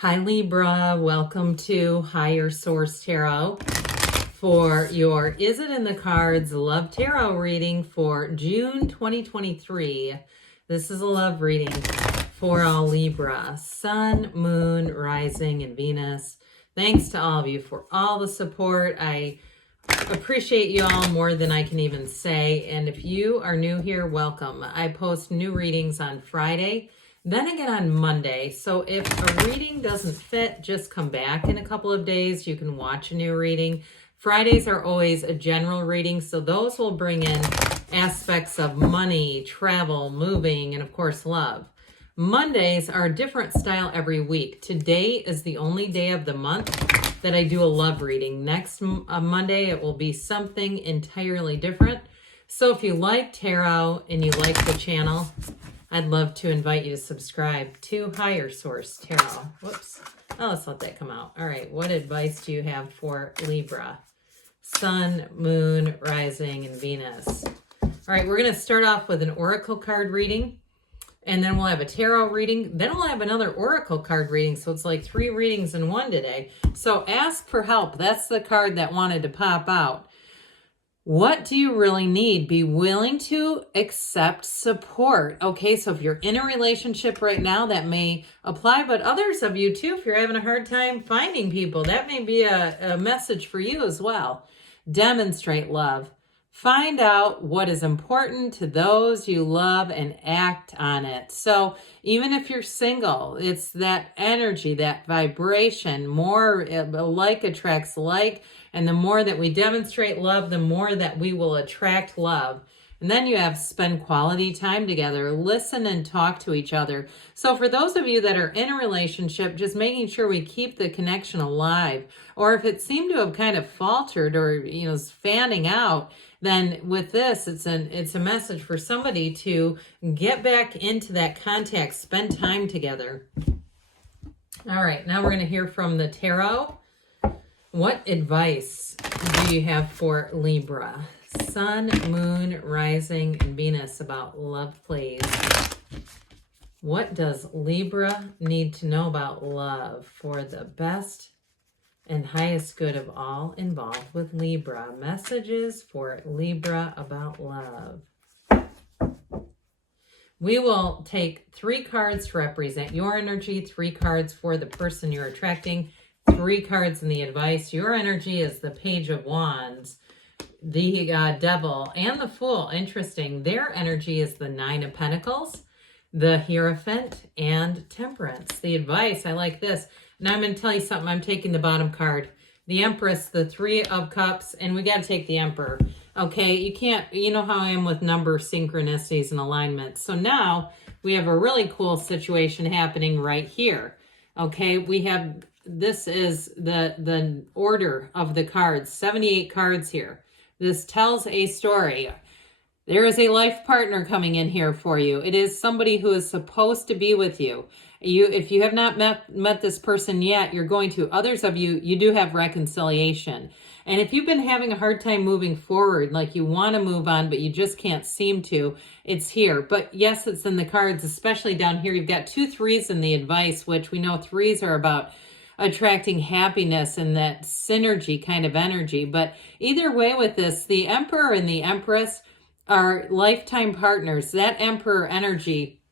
Hi Libra, welcome to Higher Source Tarot for your Is It in the Cards Love Tarot reading for June 2023. This is a love reading for all Libra, Sun, Moon, Rising, and Venus. Thanks to all of you for all the support. I appreciate you all more than I can even say. And if you are new here, welcome. I post new readings on Friday, then again on Monday. So if a reading doesn't fit, just come back in a couple of days. You can watch a new reading. Fridays are always a general reading, so those will bring in aspects of money, travel, moving, and of course love. Mondays are a different style every week. Today is the only day of the month that I do a love reading. Next Monday, it will be something entirely different. So if you like tarot and you like the channel, I'd love to invite you to subscribe to Higher Source Tarot. Whoops. Oh, let's let that come out. All right. What advice do you have for Libra? Sun, Moon, Rising, and Venus. All right. We're going to start off with an oracle card reading, and then we'll have a tarot reading. Then we'll have another oracle card reading. So it's like 3 readings in one today. So ask for help. That's the card that wanted to pop out. What do you really need? Be willing to accept support. Okay, so if you're in a relationship right now, that may apply, but others of you too, if you're having a hard time finding people, that may be a message for you as well. Demonstrate love. Find out what is important to those you love and act on it. So even if you're single, it's that energy, that vibration, more like attracts like, and the more that we demonstrate love, the more that we will attract love. And then you have spend quality time together, listen and talk to each other. So for those of you that are in a relationship, just making sure we keep the connection alive. Or if it seemed to have kind of faltered or, is fanning out, then with this, it's a message for somebody to get back into that contact, spend time together. All right, now we're going to hear from the tarot. What advice do you have for Libra? Sun, Moon, Rising, and Venus about love, please. What does Libra need to know about love for the best and highest good of all involved with Libra? Messages for Libra about love. We will take 3 cards to represent your energy, 3 cards for the person you're attracting, 3 cards in the advice. Your energy is the Page of Wands, the Devil, and the Fool. Interesting. Their energy is the 9 of Pentacles, the Hierophant, and Temperance. The advice, I like this. Now I'm going to tell you something. I'm taking the bottom card. The Empress, the 3 of Cups, and we got to take the Emperor. Okay, you can't, you know how I am with number synchronicities and alignments. So now we have a really cool situation happening right here. Okay, we have, this is the order of the cards, 78 cards here. This tells a story. There is a life partner coming in here for you. It is somebody who is supposed to be with you. If you have not met this person yet, you're going to. Others of you, you do have reconciliation. And if you've been having a hard time moving forward, like you want to move on, but you just can't seem to, it's here. But yes, it's in the cards, especially down here. You've got 2 3s in the advice, which we know 3s are about attracting happiness and that synergy kind of energy. But either way with this, the Emperor and the Empress are lifetime partners. That Emperor energy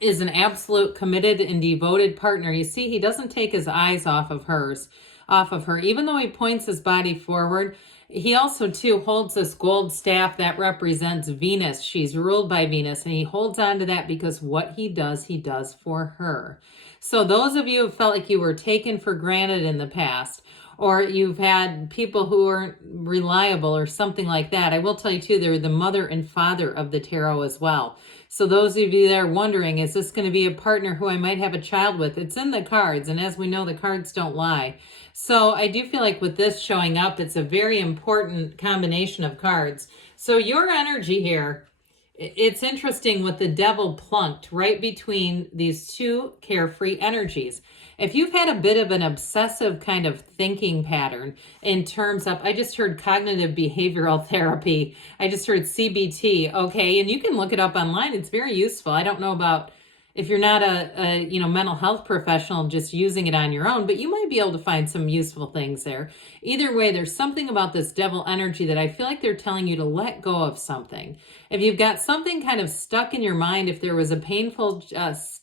is an absolute committed and devoted partner. You see, he doesn't take his eyes off of her. Even though he points his body forward, he also too holds this gold staff that represents Venus. She's ruled by Venus, and he holds on to that because what he does for her. So those of you who felt like you were taken for granted in the past, or you've had people who aren't reliable or something like that, I will tell you too, they're the mother and father of the tarot as well. So those of you that are wondering, is this going to be a partner who I might have a child with? It's in the cards, and as we know, the cards don't lie. So I do feel like with this showing up, it's a very important combination of cards. So your energy here, it's interesting with the Devil plunked right between these 2 carefree energies. If you've had a bit of an obsessive kind of thinking pattern in terms of, I just heard cognitive behavioral therapy, I just heard CBT, okay, and you can look it up online. It's very useful. I don't know about if you're not a mental health professional just using it on your own, but you might be able to find some useful things there. Either way, there's something about this devil energy that I feel like they're telling you to let go of something. If you've got something kind of stuck in your mind, if there was a painful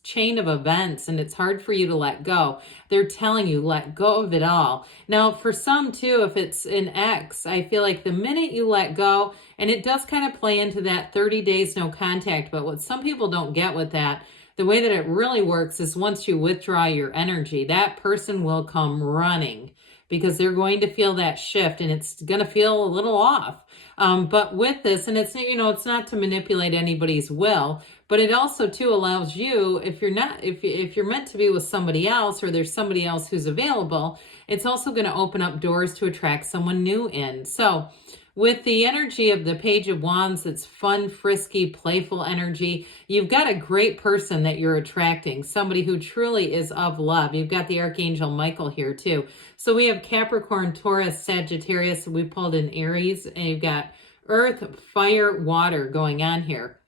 chain of events and it's hard for you to let go, they're telling you let go of it all. Now, for some too, if it's an ex, I feel like the minute you let go, and it does kind of play into that 30 days no contact, but what some people don't get with that, the way that it really works is once you withdraw your energy, that person will come running because they're going to feel that shift and it's going to feel a little off. But with this, and it's, it's not to manipulate anybody's will, but it also too allows you, if you're meant to be with somebody else or there's somebody else who's available, it's also going to open up doors to attract someone new in. So with the energy of the Page of Wands, it's fun, frisky, playful energy. You've got a great person that you're attracting, somebody who truly is of love. You've got the Archangel Michael here too. So we have Capricorn, Taurus, Sagittarius. We pulled in Aries, and you've got Earth, Fire, Water going on here.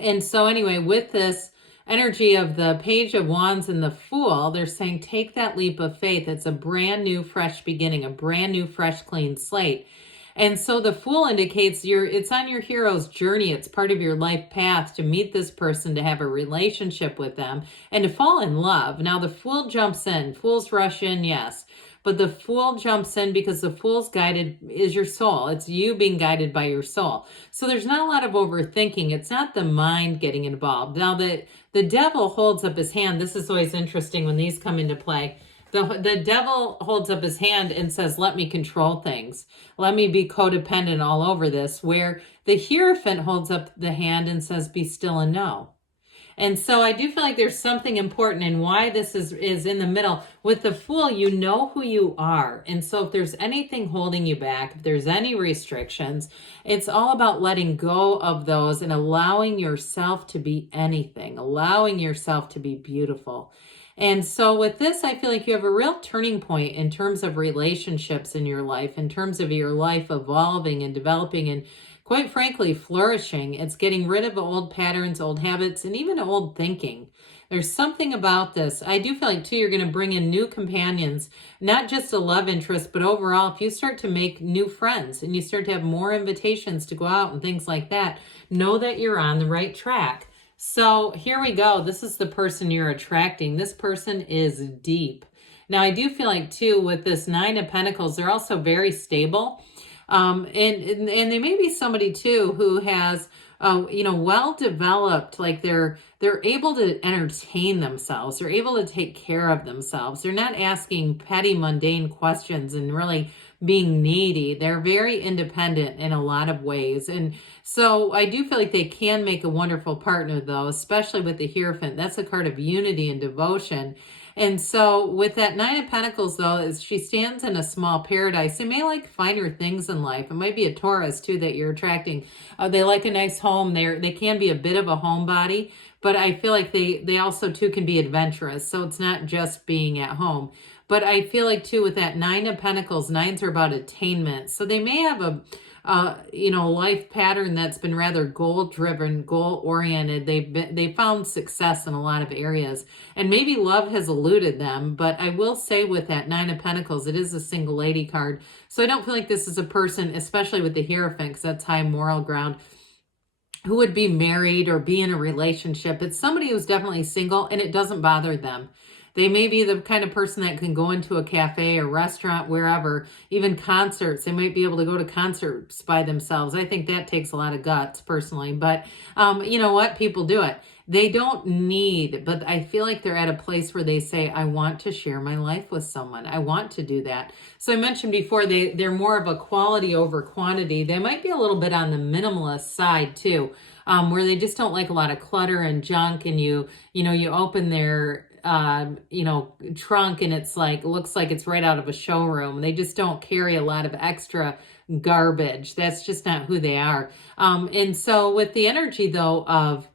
And so anyway, with this energy of the Page of Wands and the Fool, they're saying take that leap of faith. It's a brand new, fresh beginning, a brand new, fresh, clean slate. And so the Fool indicates it's on your hero's journey. It's part of your life path to meet this person, to have a relationship with them, and to fall in love. Now the Fool jumps in. Fools rush in, yes. But the Fool jumps in because the Fool's guided is your soul. It's you being guided by your soul. So there's not a lot of overthinking. It's not the mind getting involved. Now the devil holds up his hand. This is always interesting when these come into play. The devil holds up his hand and says, let me control things. Let me be codependent all over this. Where the Hierophant holds up the hand and says, be still and know. And so I do feel like there's something important in why this is in the middle. With the Fool, you know who you are. And so if there's anything holding you back, if there's any restrictions, it's all about letting go of those and allowing yourself to be anything, allowing yourself to be beautiful. And so with this, I feel like you have a real turning point in terms of relationships in your life, in terms of your life evolving and developing and quite frankly, flourishing. It's getting rid of old patterns, old habits, and even old thinking. There's something about this. I do feel like too, you're going to bring in new companions, not just a love interest, but overall, if you start to make new friends and you start to have more invitations to go out and things like that, know that you're on the right track. So here we go. This is the person you're attracting. This person is deep. Now, I do feel like, too, with this Nine of Pentacles, they're also very stable. And they may be somebody, too, who has, well-developed, like they're able to entertain themselves. They're able to take care of themselves. They're not asking petty, mundane questions and really being needy. They're very independent in a lot of ways. And so I do feel like they can make a wonderful partner, though, especially with the Hierophant. That's a card of unity and devotion. And so with that Nine of Pentacles, though, as she stands in a small paradise, they may like finer things in life. It might be a Taurus, too, that you're attracting. They like a nice home. They can be a bit of a homebody, but I feel like they also, too, can be adventurous. So it's not just being at home. But I feel like, too, with that Nine of Pentacles, nines are about attainment. So they may have a life pattern that's been rather goal-driven, goal-oriented. They found success in a lot of areas. And maybe love has eluded them. But I will say with that Nine of Pentacles, it is a single lady card. So I don't feel like this is a person, especially with the Hierophant, because that's high moral ground, who would be married or be in a relationship. It's somebody who's definitely single, and it doesn't bother them. They may be the kind of person that can go into a cafe or restaurant, wherever, even concerts. They might be able to go to concerts by themselves. I think that takes a lot of guts, personally. But you know what? People do it. They don't need, but I feel like they're at a place where they say, I want to share my life with someone. I want to do that. So I mentioned before, they're more of a quality over quantity. They might be a little bit on the minimalist side, too, where they just don't like a lot of clutter and junk. And you open their trunk and it's like, looks like it's right out of a showroom. They just don't carry a lot of extra garbage. That's just not who they are. And so with the energy, though, of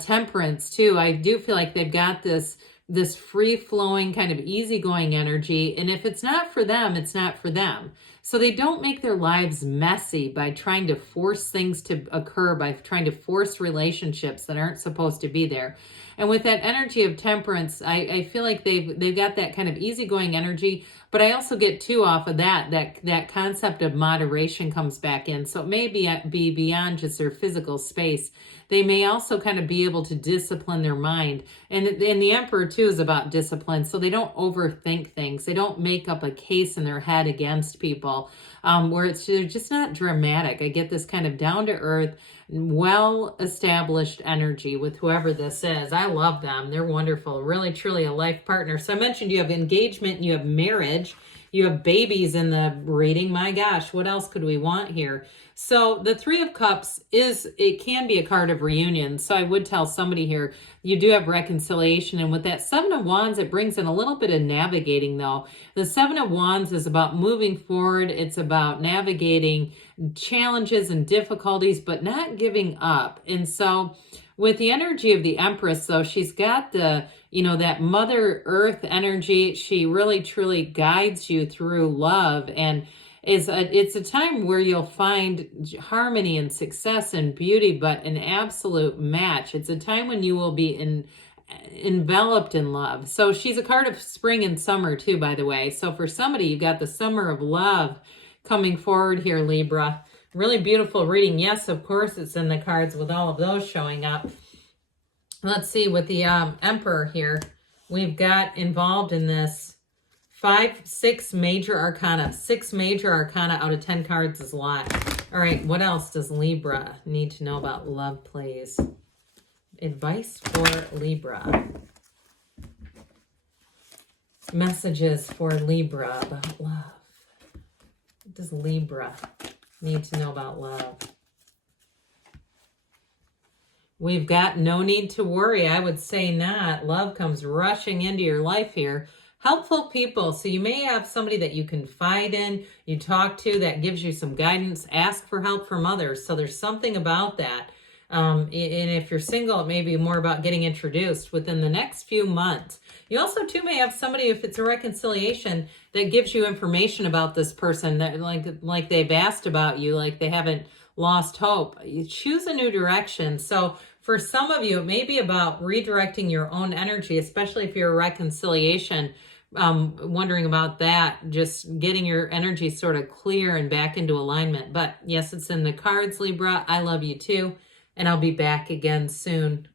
Temperance, too, I do feel like they've got this free-flowing kind of easygoing energy. And if it's not for them, it's not for them. So they don't make their lives messy by trying to force things to occur, by trying to force relationships that aren't supposed to be there. And with that energy of temperance, I feel like they've got that kind of easygoing energy, but I also get too off of that concept of moderation comes back in. So it may be beyond just their physical space. They may also kind of be able to discipline their mind. And the Emperor too is about discipline. So they don't overthink things. They don't make up a case in their head against people, where they're just not dramatic. I get this kind of down to earth, well-established energy with whoever this is. I love them. They're wonderful. Really, truly a life partner. So I mentioned you have engagement and you have marriage. You have babies in the reading. My gosh, what else could we want here? So the Three of Cups it can be a card of reunion. So I would tell somebody here, you do have reconciliation. And with that Seven of Wands, it brings in a little bit of navigating though. The Seven of Wands is about moving forward. It's about navigating challenges and difficulties, but not giving up. And so with the energy of the Empress, though, she's got that Mother Earth energy. She really, truly guides you through love. And it's a time where you'll find harmony and success and beauty, but an absolute match. It's a time when you will be enveloped in love. So she's a card of spring and summer too, by the way. So for somebody, you've got the summer of love coming forward here, Libra. Really beautiful reading. Yes, of course, it's in the cards with all of those showing up. Let's see, with the Emperor here, we've got involved in this 6 major arcana. 6 major arcana out of 10 cards is a lot. All right, what else does Libra need to know about love, please? Advice for Libra. Messages for Libra about love. What does Libra need to know about love? We've got no need to worry. I would say not. Love comes rushing into your life here. Helpful people. So you may have somebody that you confide in, you talk to, that gives you some guidance. Ask for help from others. So there's something about that. And if you're single, it may be more about getting introduced within the next few months. You also too may have somebody, if it's a reconciliation, that gives you information about this person, that like they've asked about you, like they haven't lost hope. You choose a new direction. So for some of you, it may be about redirecting your own energy, especially if you're a reconciliation, wondering about that, just getting your energy sort of clear and back into alignment. But yes, it's in the cards, Libra. I love you too. And I'll be back again soon.